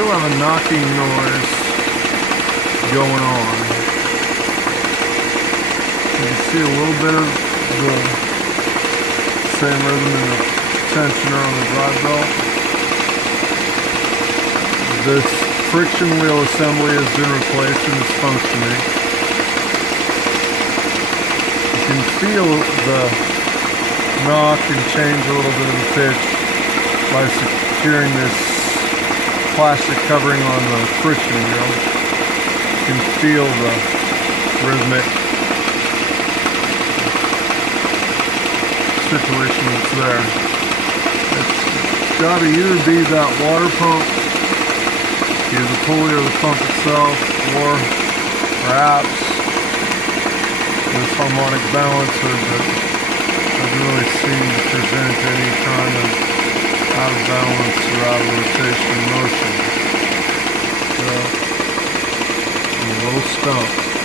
still have a knocking noise going on. You can see a little bit of the same rhythm in the tensioner on the drive belt. This friction wheel assembly has been replaced and is functioning. You can feel the knock and change a little bit of the pitch by securing this plastic covering on the friction wheel. You can feel the rhythmic situation that's there. It's got to either be that water pump, either the pulley or the pump itself, or perhaps this harmonic balancer that doesn't really seem to present any kind of out of balance or out of rotation motion. So, I'm a little stumped.